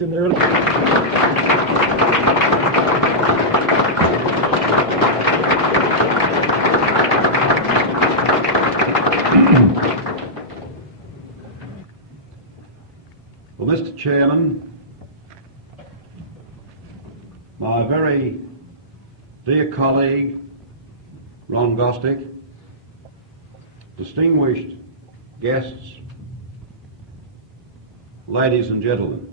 in the early Well, Mr. Chairman, my very dear colleague, Ron Gostick, distinguished guests, ladies and gentlemen,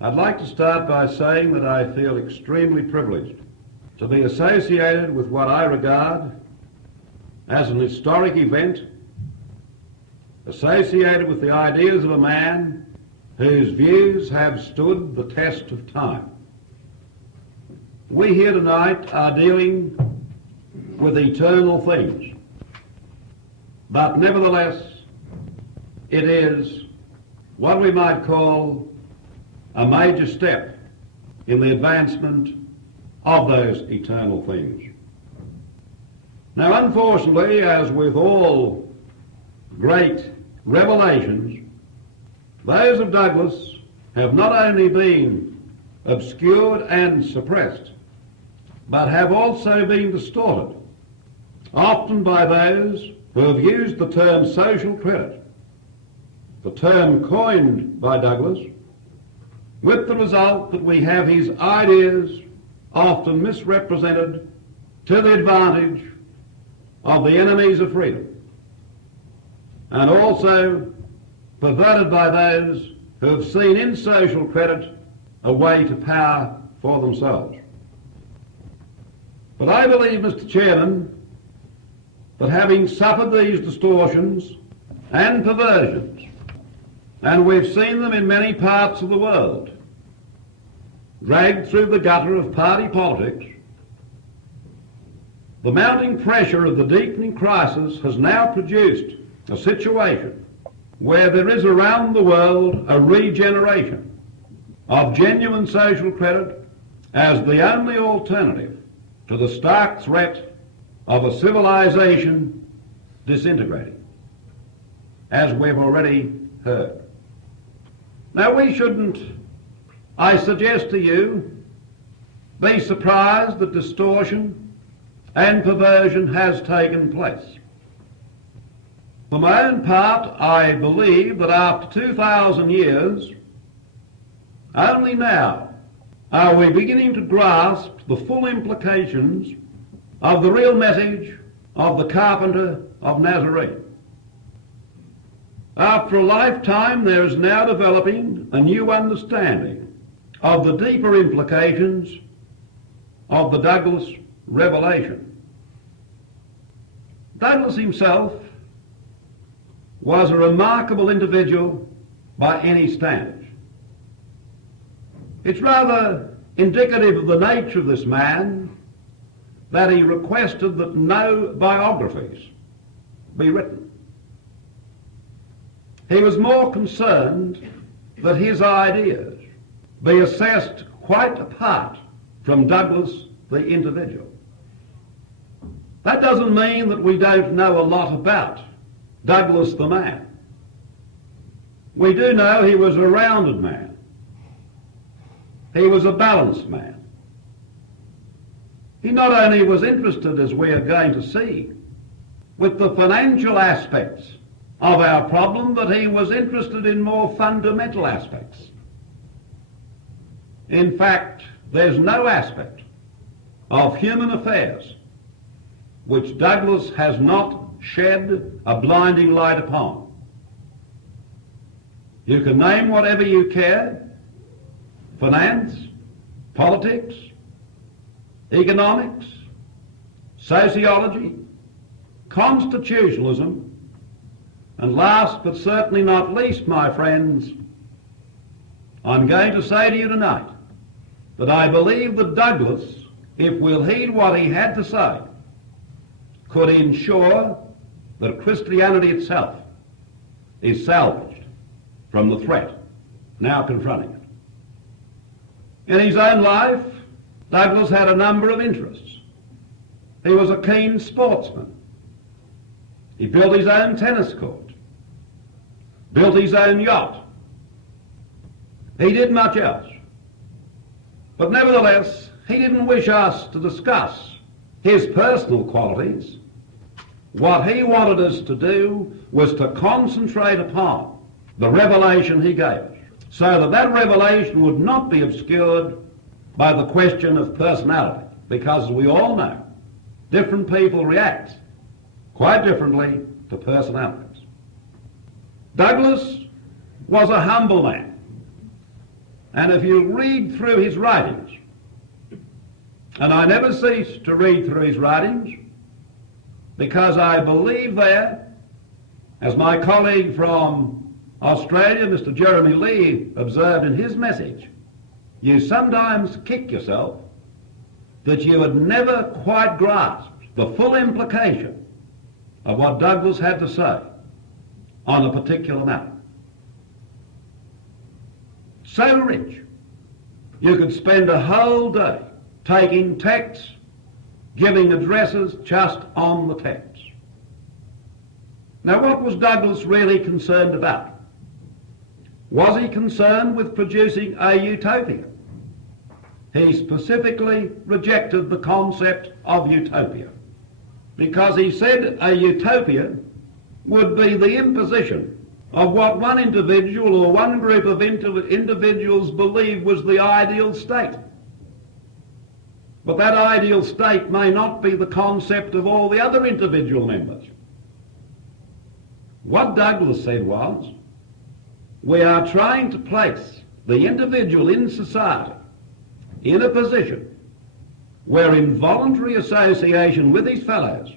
I'd like to start by saying that I feel extremely privileged to be associated with what I regard as an historic event, associated with the ideas of a man whose views have stood the test of time. We here tonight are dealing with eternal things, but nevertheless it is what we might call a major step in the advancement of those eternal things. Now, unfortunately, as with all great revelations, those of Douglas have not only been obscured and suppressed, but have also been distorted, often by those who have used the term social credit, the term coined by Douglas, with the result that we have his ideas often misrepresented to the advantage of the enemies of freedom, and also perverted by those who have seen in social credit a way to power for themselves. But I believe, Mr. Chairman, that having suffered these distortions and perversions, and we've seen them in many parts of the world, dragged through the gutter of party politics, the mounting pressure of the deepening crisis has now produced a situation where there is around the world a regeneration of genuine social credit as the only alternative to the stark threat of a civilization disintegrating, as we've already heard. Now, we shouldn't, I suggest to you, be surprised that distortion and perversion has taken place. For my own part, I believe that after 2,000 years, only now are we beginning to grasp the full implications of the real message of the carpenter of Nazarene. After a lifetime, there is now developing a new understanding of the deeper implications of the Douglas revelation. Douglas himself was a remarkable individual by any standards. It's rather indicative of the nature of this man that he requested that no biographies be written. He was more concerned that his ideas be assessed quite apart from Douglas the individual. That doesn't mean that we don't know a lot about Douglas the man. We do know he was a rounded man. He was a balanced man. He not only was interested, as we are going to see, with the financial aspects of our problem, but he was interested in more fundamental aspects. In fact, there's no aspect of human affairs which Douglas has not shed a blinding light upon. You can name whatever you care: finance, politics, economics, sociology, constitutionalism, and last but certainly not least, my friends, I'm going to say to you tonight that I believe that Douglas, if we'll heed what he had to say, could ensure that Christianity itself is salvaged from the threat now confronting it. In his own life, Douglas had a number of interests. He was a keen sportsman. He built his own tennis court, built his own yacht, He did much else. But nevertheless, he didn't wish us to discuss his personal qualities. What he wanted us to do was to concentrate upon the revelation he gave us, so that that revelation would not be obscured by the question of personality, because as we all know, different people react quite differently to personalities. Douglas was a humble man, and if you read through his writings, and I never cease to read through his writings, because I believe there, as my colleague from Australia, Mr. Jeremy Lee, observed in his message, you sometimes kick yourself that you had never quite grasped the full implication of what Douglas had to say on a particular matter. So rich, you could spend a whole day taking texts, giving addresses just on the text. Now, what was Douglas really concerned about? Was he concerned with producing a utopia? He specifically rejected the concept of utopia, because he said a utopia would be the imposition of what one individual or one group of individuals believed was the ideal state. But that ideal state may not be the concept of all the other individual members. What Douglas said was, we are trying to place the individual in society in a position where in voluntary association with his fellows,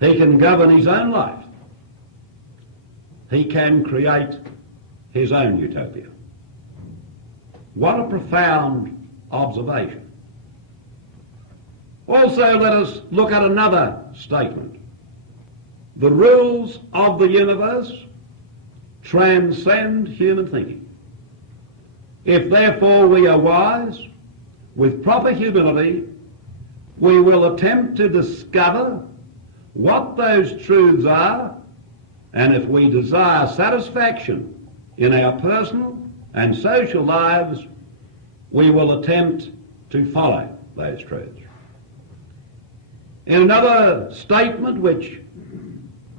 he can govern his own life. He can create his own utopia. What a profound observation. Also, let us look at another statement. The rules of the universe transcend human thinking. If therefore we are wise, with proper humility, we will attempt to discover what those truths are, and if we desire satisfaction in our personal and social lives, we will attempt to follow those truths. In another statement, which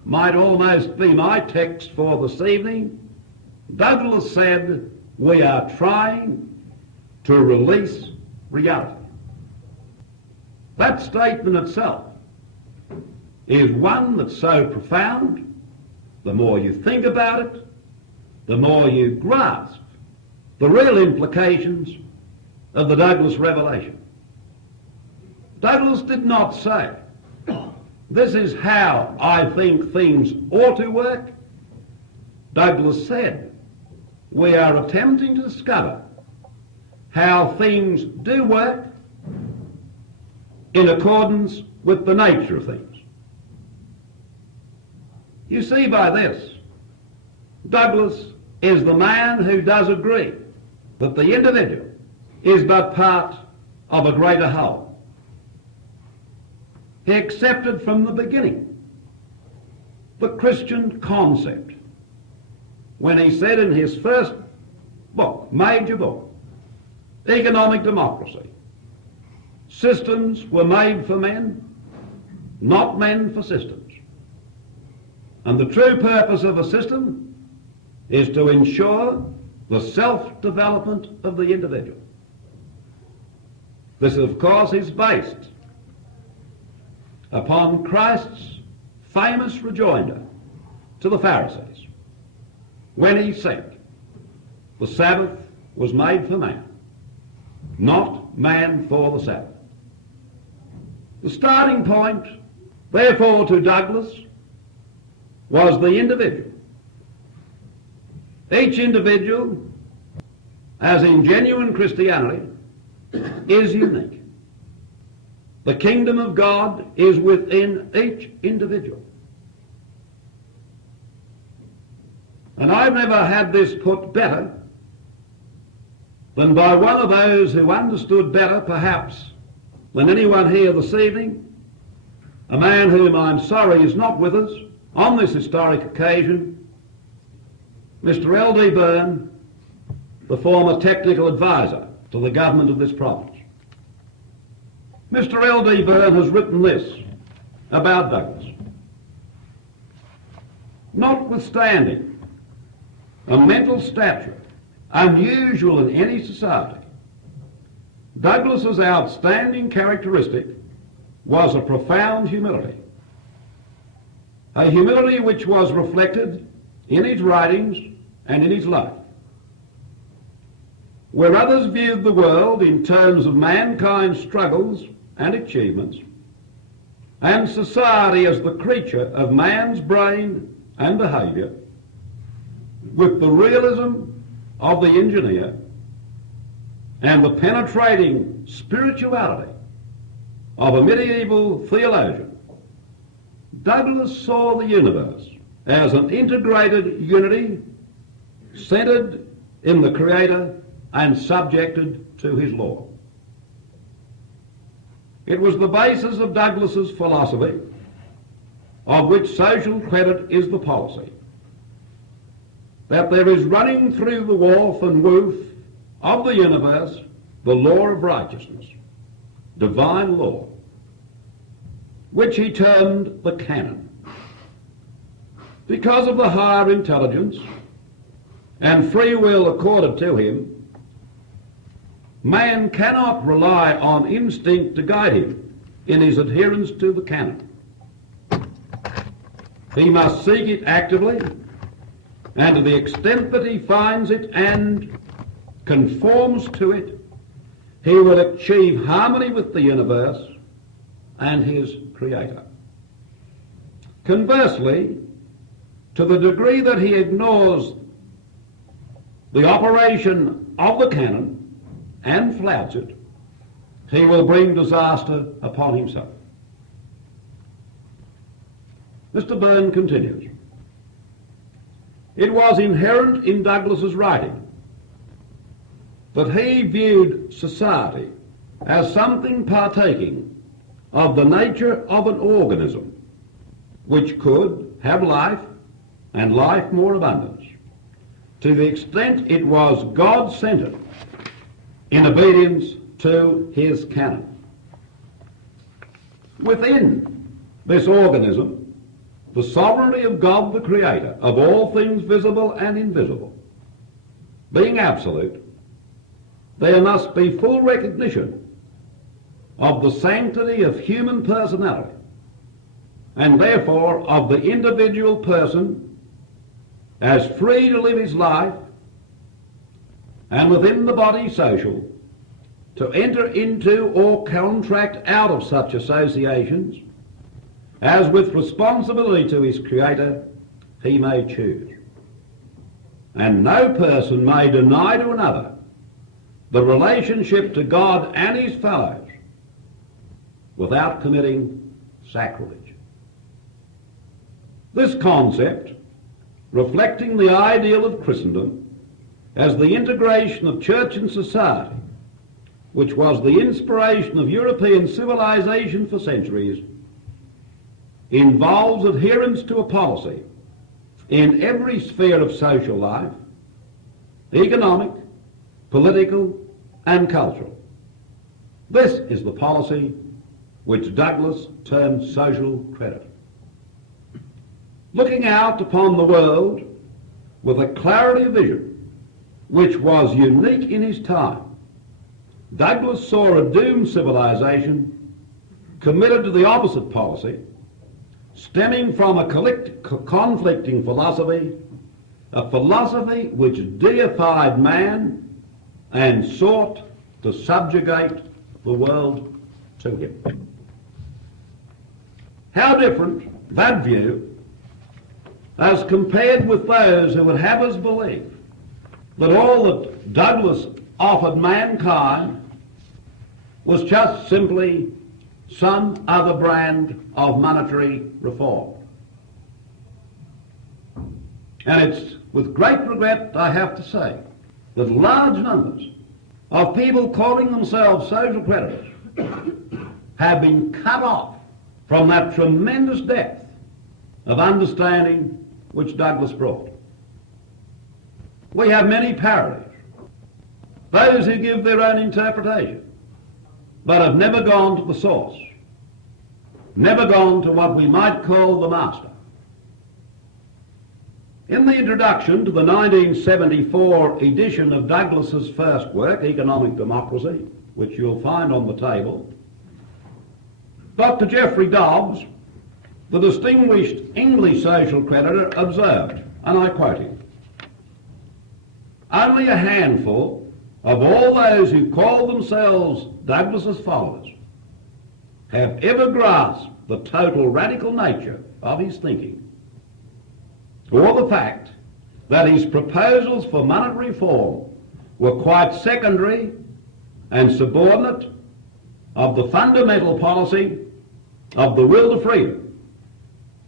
might almost be my text for this evening, Douglas said, we are trying to release reality. That statement itself is one that's so profound, the more you think about it, the more you grasp the real implications of the Douglas revelation. Douglas did not say, this is how I think things ought to work. Douglas said, we are attempting to discover how things do work in accordance with the nature of things. You see by this, Douglas is the man who does agree that the individual is but part of a greater whole. He accepted from the beginning the Christian concept when he said in his first book, major book, Economic Democracy, systems were made for men, not men for systems. And the true purpose of a system is to ensure the self-development of the individual. This, of course, is based upon Christ's famous rejoinder to the Pharisees when he said, the Sabbath was made for man, not man for the Sabbath. The starting point, therefore, to Douglas was the individual. Each individual, as in genuine Christianity, is unique. The kingdom of God is within each individual. And I've never had this put better than by one of those who understood better, perhaps, than anyone here this evening, a man whom I'm sorry is not with us on this historic occasion, Mr. L.D. Byrne, the former technical advisor to the government of this province. Mr. L.D. Byrne has written this about Douglas. Notwithstanding a mental stature unusual in any society, Douglas's outstanding characteristic was a profound humility, a humility which was reflected in his writings and in his life. Where others viewed the world in terms of mankind's struggles and achievements, and society as the creature of man's brain and behaviour, with the realism of the engineer and the penetrating spirituality of a medieval theologian, Douglas saw the universe as an integrated unity centred in the Creator and subjected to his law. It was the basis of Douglas's philosophy, of which social credit is the policy, that there is running through the warp and woof of the universe the law of righteousness, divine law, which he termed the canon. Because of the higher intelligence and free will accorded to him, man cannot rely on instinct to guide him in his adherence to the canon. He must seek it actively, and to the extent that he finds it and conforms to it, he will achieve harmony with the universe and his Creator. Conversely, to the degree that he ignores the operation of the canon and flouts it, he will bring disaster upon himself. Mr. Byrne continues, it was inherent in Douglas's writing that he viewed society as something partaking of the nature of an organism which could have life and life more abundance, to the extent it was God-centred in obedience to his canon. Within this organism, the sovereignty of God the Creator of all things visible and invisible being absolute, there must be full recognition of the sanctity of human personality, and therefore of the individual person as free to live his life, and within the body social, to enter into or contract out of such associations as with responsibility to his Creator he may choose. And no person may deny to another the relationship to God and his fellows without committing sacrilege. This concept, reflecting the ideal of Christendom as the integration of church and society, which was the inspiration of European civilization for centuries, involves adherence to a policy in every sphere of social life, economic, political, and cultural. This is the policy which Douglas termed social credit. Looking out upon the world with a clarity of vision which was unique in his time, Douglas saw a doomed civilization committed to the opposite policy, stemming from a conflicting philosophy, a philosophy which deified man and sought to subjugate the world to him. How different that view as compared with those who would have us believe that all that Douglas offered mankind was just simply some other brand of monetary reform. And it's with great regret I have to say that large numbers of people calling themselves social creditors have been cut off from that tremendous depth of understanding which Douglas brought. We have many parodies those who give their own interpretation, but have never gone to the source, never gone to what we might call the master. In the introduction to the 1974 edition of Douglas's first work, Economic Democracy, which you'll find on the table, Dr. Geoffrey Dobbs, the distinguished English social creditor, observed, and I quote him, "Only a handful of all those who call themselves Douglas's followers have ever grasped the total radical nature of his thinking, or the fact that his proposals for monetary reform were quite secondary and subordinate of the fundamental policy of the will to freedom,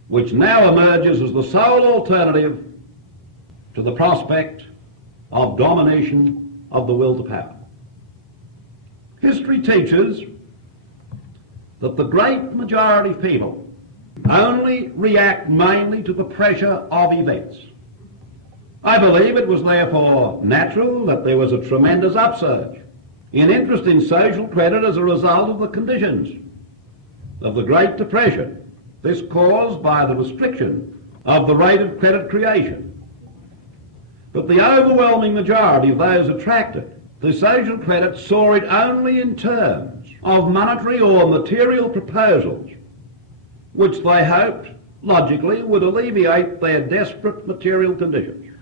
which now emerges as the sole alternative to the prospect of domination of the will to power." History teaches that the great majority of people only react mainly to the pressure of events. I believe it was therefore natural that there was a tremendous upsurge in interest in social credit as a result of the conditions of the Great Depression, this caused by the restriction of the rate of credit creation. But the overwhelming majority of those attracted to social credit saw it only in terms of monetary or material proposals which they hoped, logically, would alleviate their desperate material conditions.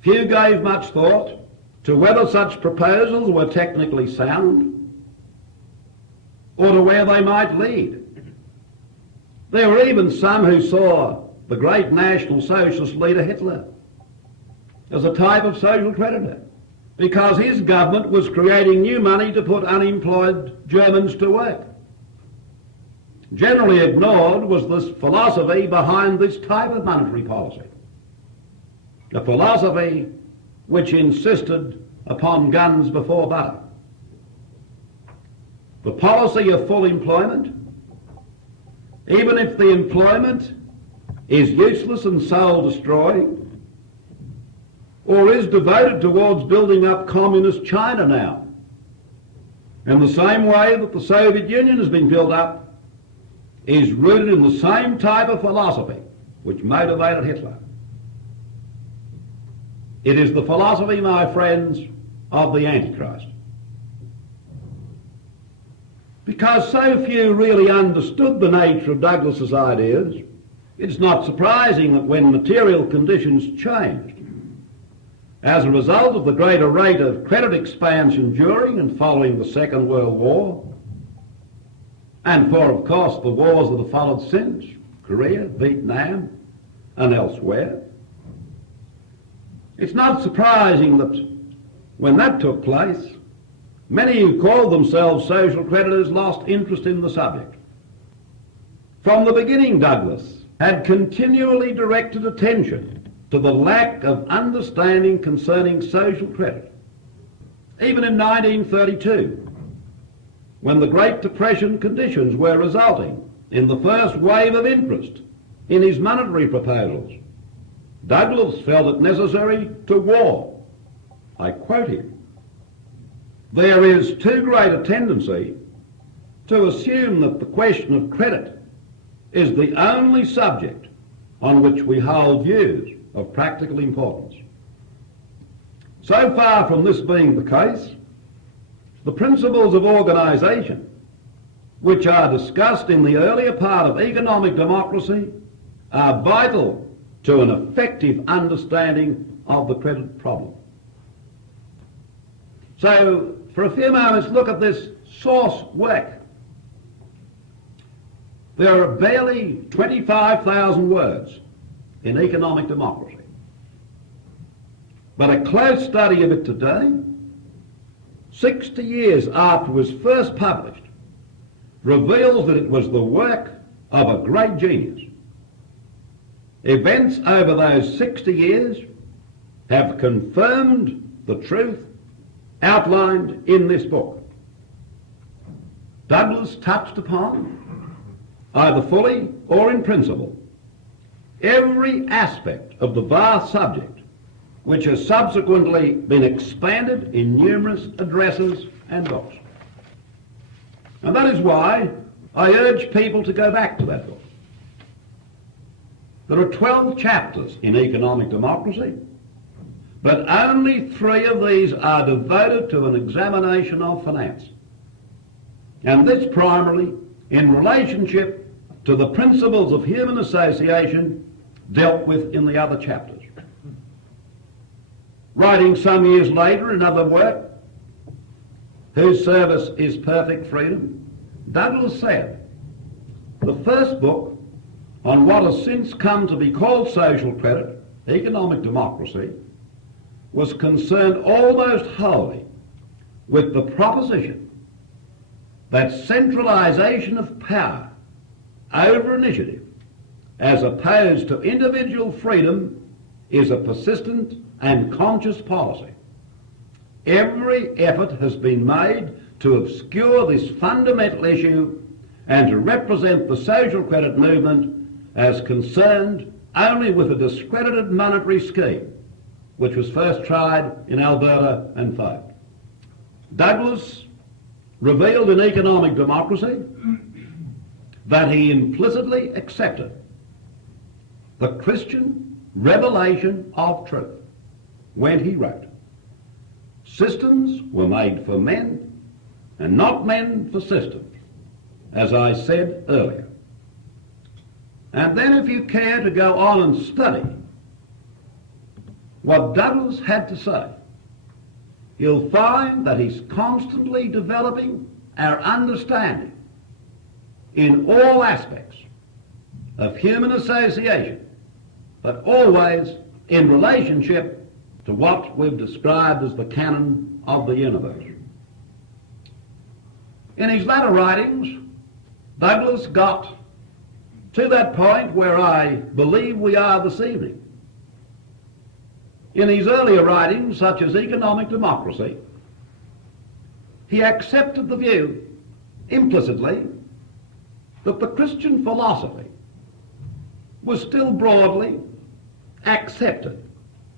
Few gave much thought to whether such proposals were technically sound or to where they might lead. There were even some who saw the great National Socialist leader Hitler as a type of social creditor, because his government was creating new money to put unemployed Germans to work. Generally ignored was this philosophy behind this type of monetary policy, a philosophy which insisted upon guns before butter. The policy of full employment, even if the employment is useless and soul-destroying, or is devoted towards building up communist China now, in the same way that the Soviet Union has been built up, is rooted in the same type of philosophy which motivated Hitler. It is the philosophy, my friends, of the Antichrist. Because so few really understood the nature of Douglas's ideas, it's not surprising that when material conditions changed, as a result of the greater rate of credit expansion during and following the Second World War, and for, of course, the wars that have followed since, Korea, Vietnam, and elsewhere, it's not surprising that when that took place, many who called themselves social creditors lost interest in the subject. From the beginning, Douglas had continually directed attention to the lack of understanding concerning social credit. Even in 1932, when the Great Depression conditions were resulting in the first wave of interest in his monetary proposals, Douglas felt it necessary to warn. I quote him, "There is too great a tendency to assume that the question of credit is the only subject on which we hold views of practical importance. So far from this being the case, the principles of organisation, which are discussed in the earlier part of Economic Democracy, are vital to an effective understanding of the credit problem." So, for a few moments, look at this source work. There are barely 25,000 words in Economic Democracy. But a close study of it today, 60 years after it was first published, reveals that it was the work of a great genius. Events over those 60 years have confirmed the truth outlined in this book. Douglas touched upon, either fully or in principle, every aspect of the vast subject which has subsequently been expanded in numerous addresses and books. And that is why I urge people to go back to that book. There are 12 chapters in economic democracy, but only 3 of these are devoted to an examination of finance. And this primarily in relationship to the principles of human association dealt with in the other chapters. Writing some years later another work, whose service is perfect freedom, Douglas said, the first book on what has since come to be called social credit, economic democracy, was concerned almost wholly with the proposition that centralization of power over initiative, as opposed to individual freedom, is a persistent and conscious policy. Every effort has been made to obscure this fundamental issue and to represent the social credit movement as concerned only with a discredited monetary scheme, which was first tried in Alberta and failed. Douglas revealed in economic democracy that he implicitly accepted the Christian revelation of truth when he wrote, systems were made for men and not men for systems, as I said earlier. And then if you care to go on and study what Douglas had to say, you'll find that he's constantly developing our understanding in all aspects of human association, but always in relationship to what we've described as the canon of the universe. In his latter writings, Douglas got to that point where I believe we are this evening. In his earlier writings, such as Economic Democracy, he accepted the view, implicitly, that the Christian philosophy was still broadly accepted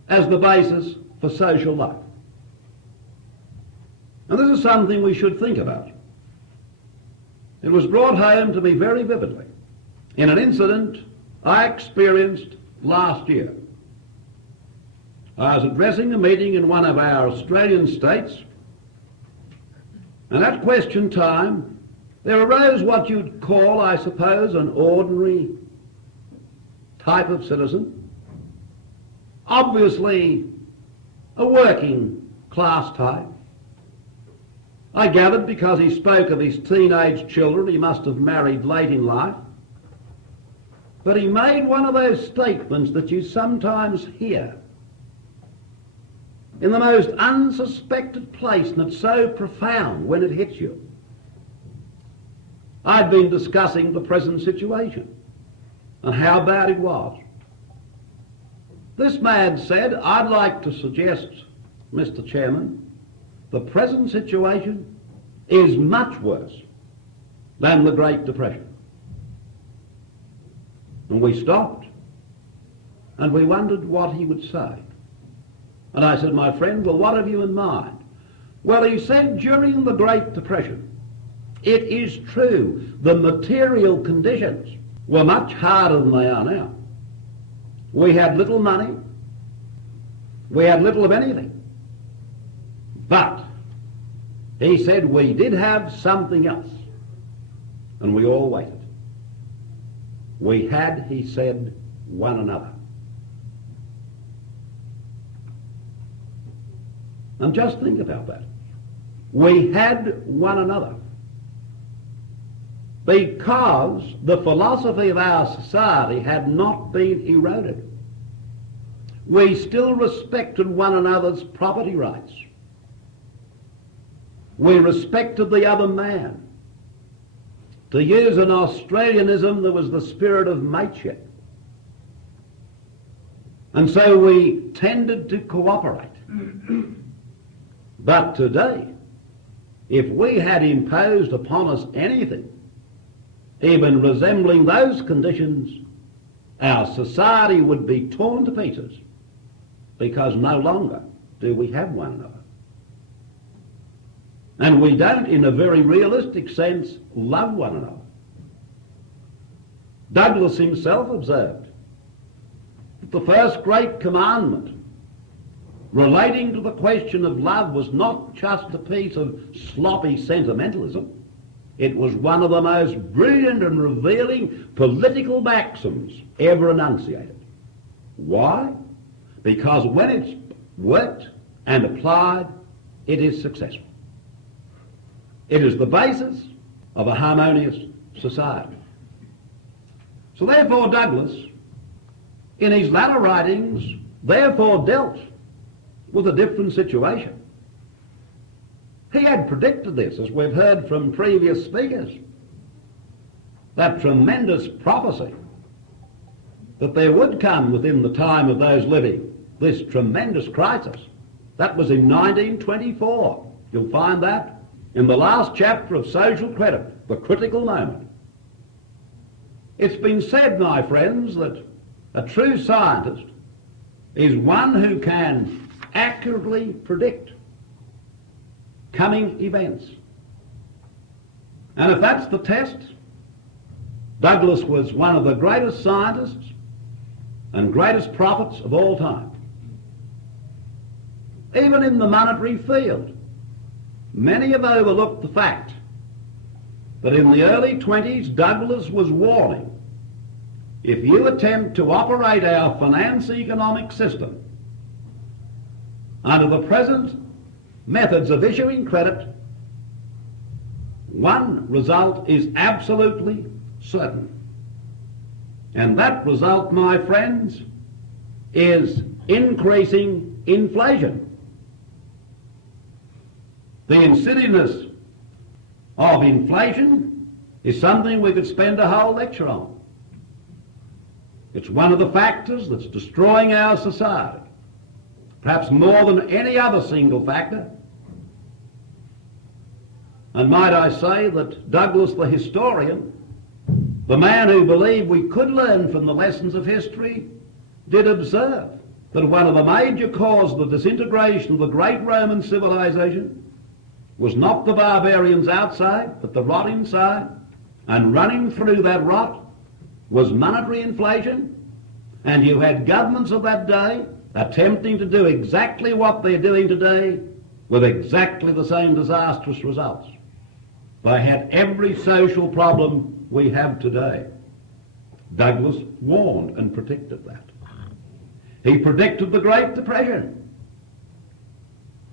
as the basis for social life. And this is something we should think about. It was brought home to me very vividly in an incident I experienced last year. I was addressing a meeting in one of our Australian states, and at question time there arose what you'd call, I suppose, an ordinary type of citizen, obviously a working class type. I gathered because he spoke of his teenage children, he must have married late in life. But he made one of those statements that you sometimes hear in the most unsuspected place, and it's so profound when it hits you. I'd been discussing the present situation and how bad it was. This man said, I'd like to suggest, Mr. Chairman, the present situation is much worse than the Great Depression. And we stopped and we wondered what he would say. And I said, my friend, well, what have you in mind? Well, he said, during the Great Depression, it is true, the material conditions were much harder than they are now. We had little money. We had little of anything. But, he said, we did have something else. And we all waited. We had, he said, one another. And just think about that. We had one another. Because the philosophy of our society had not been eroded. We still respected one another's property rights. We respected the other man. To use an Australianism, there was the spirit of mateship. And so we tended to cooperate. But today, if we had imposed upon us anything, even resembling those conditions, our society would be torn to pieces because no longer do we have one another. And we don't, in a very realistic sense, love one another. Douglas himself observed that the first great commandment relating to the question of love was not just a piece of sloppy sentimentalism. It was one of the most brilliant and revealing political maxims ever enunciated. Why? Because when it's worked and applied, it is successful. It is the basis of a harmonious society. So therefore Douglas, in his latter writings, therefore dealt with a different situation. He had predicted this, as we've heard from previous speakers, that tremendous prophecy that there would come within the time of those living this tremendous crisis. That was in 1924. You'll find that in the last chapter of Social Credit, the critical moment. It's been said, my friends, that a true scientist is one who can accurately predict coming events. And if that's the test, Douglas was one of the greatest scientists and greatest prophets of all time. Even in the monetary field, many have overlooked the fact that in the early 20s, Douglas was warning, if you attempt to operate our finance economic system under the present methods of issuing credit, one result is absolutely certain. And that result, my friends, is increasing inflation. The insidiousness of inflation is something we could spend a whole lecture on. It's one of the factors that's destroying our society, perhaps more than any other single factor. And might I say that Douglas the historian, the man who believed we could learn from the lessons of history, did observe that one of the major causes of the disintegration of the great Roman civilization was not the barbarians outside, but the rot inside. And running through that rot was monetary inflation, and you had governments of that day attempting to do exactly what they're doing today with exactly the same disastrous results. They had every social problem we have today. Douglas warned and predicted that. He predicted the Great Depression.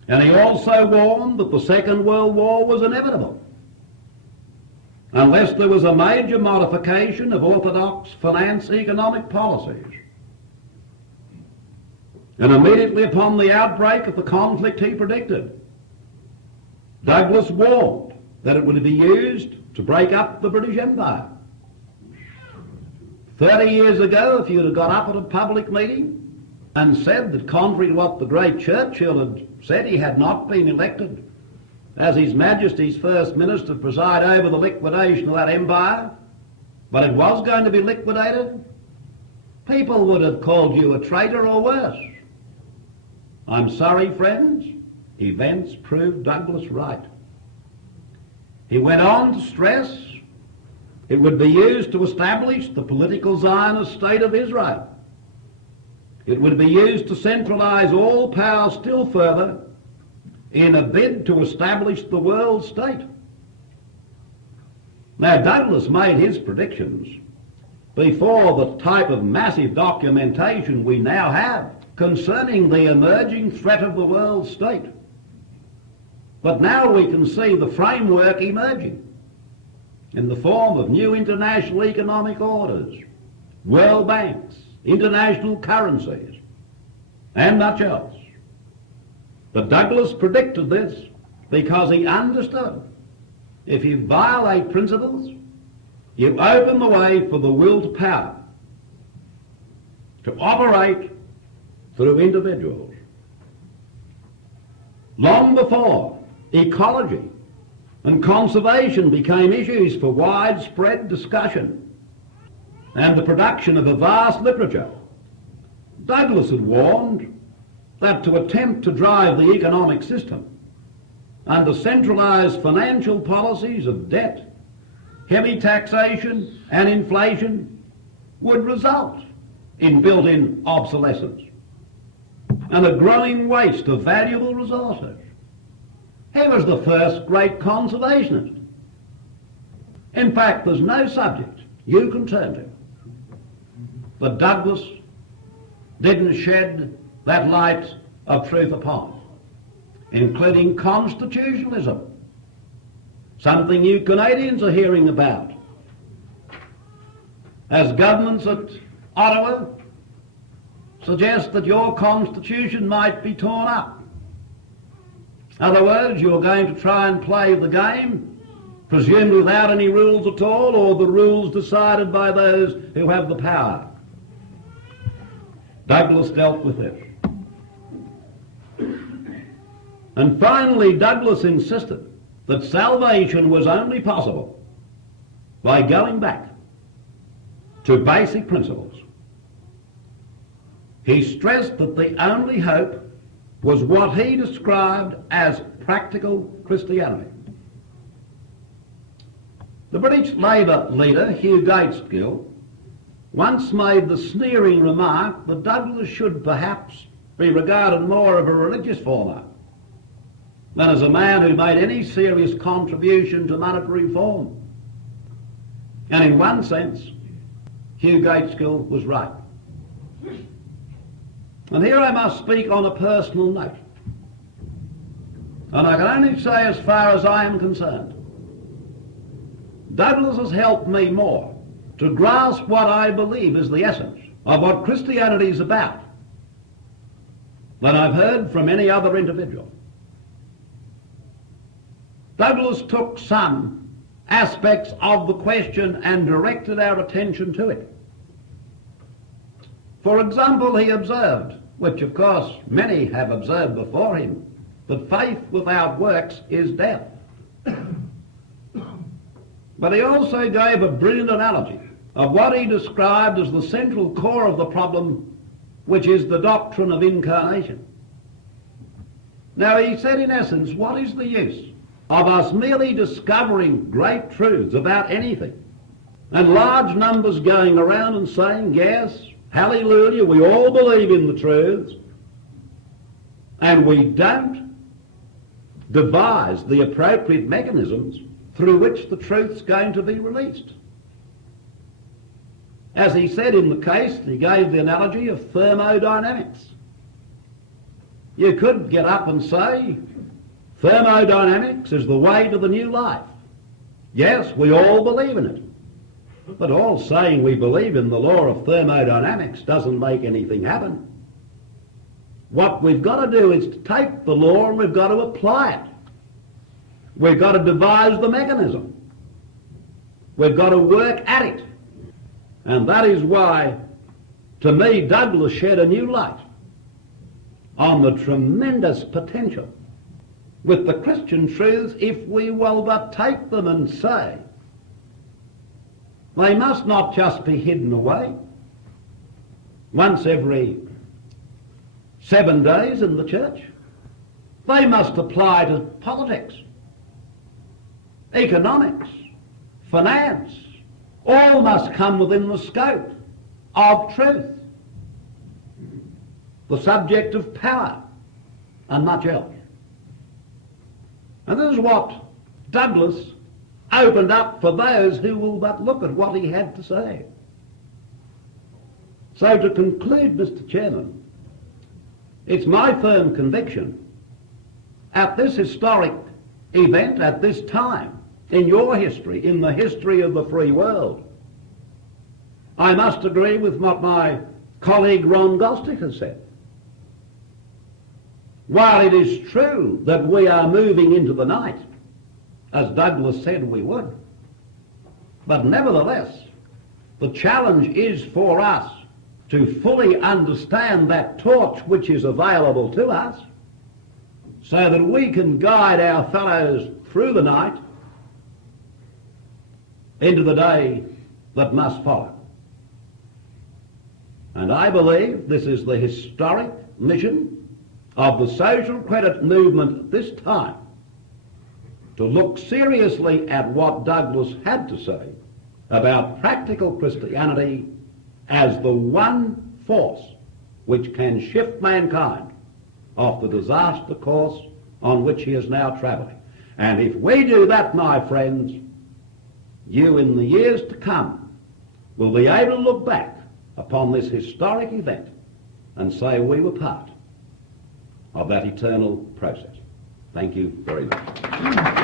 And he also warned that the Second World War was inevitable unless there was a major modification of orthodox finance economic policies. And immediately upon the outbreak of the conflict he predicted, Douglas warned that it would be used to break up the British Empire. 30 years ago, if you'd have got up at a public meeting and said that contrary to what the great Churchill had said, he had not been elected as His Majesty's First Minister to preside over the liquidation of that empire, but it was going to be liquidated, people would have called you a traitor or worse. I'm sorry, friends, events proved Douglas right. He went on to stress it would be used to establish the political Zionist state of Israel. It would be used to centralize all power still further in a bid to establish the world state. Now, Douglas made his predictions before the type of massive documentation we now have concerning the emerging threat of the world state. But now we can see the framework emerging in the form of new international economic orders, world banks, international currencies, and much else. But Douglas predicted this because he understood if you violate principles, you open the way for the will to power to operate through individuals. Long before ecology and conservation became issues for widespread discussion and the production of a vast literature, Douglas had warned that to attempt to drive the economic system under centralised financial policies of debt, heavy taxation and inflation would result in built-in obsolescence and a growing waste of valuable resources. He was the first great conservationist. In fact, there's no subject you can turn to that Douglas didn't shed that light of truth upon, including constitutionalism, something you Canadians are hearing about, as governments at Ottawa suggest that your constitution might be torn up. In other words, you're going to try and play the game, presumably without any rules at all, or the rules decided by those who have the power. Douglas dealt with it. And finally, Douglas insisted that salvation was only possible by going back to basic principles. He stressed that the only hope was what he described as practical Christianity. The British Labour leader, Hugh Douglas, once made the sneering remark that Douglas should perhaps be regarded more of a religious farmer than as a man who made any serious contribution to monetary reform. And in one sense, Hugh Douglas was right. And here I must speak on a personal note. And I can only say, as far as I am concerned, Douglas has helped me more to grasp what I believe is the essence of what Christianity is about than I've heard from any other individual. Douglas took some aspects of the question and directed our attention to it. For example, he observed, which of course many have observed before him, that faith without works is death. But he also gave a brilliant analogy of what he described as the central core of the problem, which is the doctrine of incarnation. Now, he said, in essence, what is the use of us merely discovering great truths about anything and large numbers going around and saying, yes, hallelujah, we all believe in the truths, and we don't devise the appropriate mechanisms through which the truth's going to be released. As he said in the case, he gave the analogy of thermodynamics. You could get up and say, thermodynamics is the way to the new life. Yes, we all believe in it. But all saying we believe in the law of thermodynamics doesn't make anything happen. What we've got to do is to take the law and we've got to apply it. We've got to devise the mechanism. We've got to work at it. And that is why, to me, Douglas shed a new light on the tremendous potential with the Christian truths if we will but take them and say, they must not just be hidden away once every 7 days in the church. They must apply to politics, economics, finance. All must come within the scope of truth, the subject of power, and much else. And this is what Douglas opened up for those who will but look at what he had to say. So to conclude, Mr. Chairman, it's my firm conviction at this historic event, at this time, in your history, in the history of the free world, I must agree with what my colleague Ron Gostick has said. While it is true that we are moving into the night, as Douglas said we would, but nevertheless, the challenge is for us to fully understand that torch which is available to us so that we can guide our fellows through the night into the day that must follow. And I believe this is the historic mission of the social credit movement at this time to look seriously at what Douglas had to say about practical Christianity as the one force which can shift mankind off the disaster course on which he is now travelling. And if we do that, my friends, you in the years to come will be able to look back upon this historic event and say we were part of that eternal process. Thank you very much.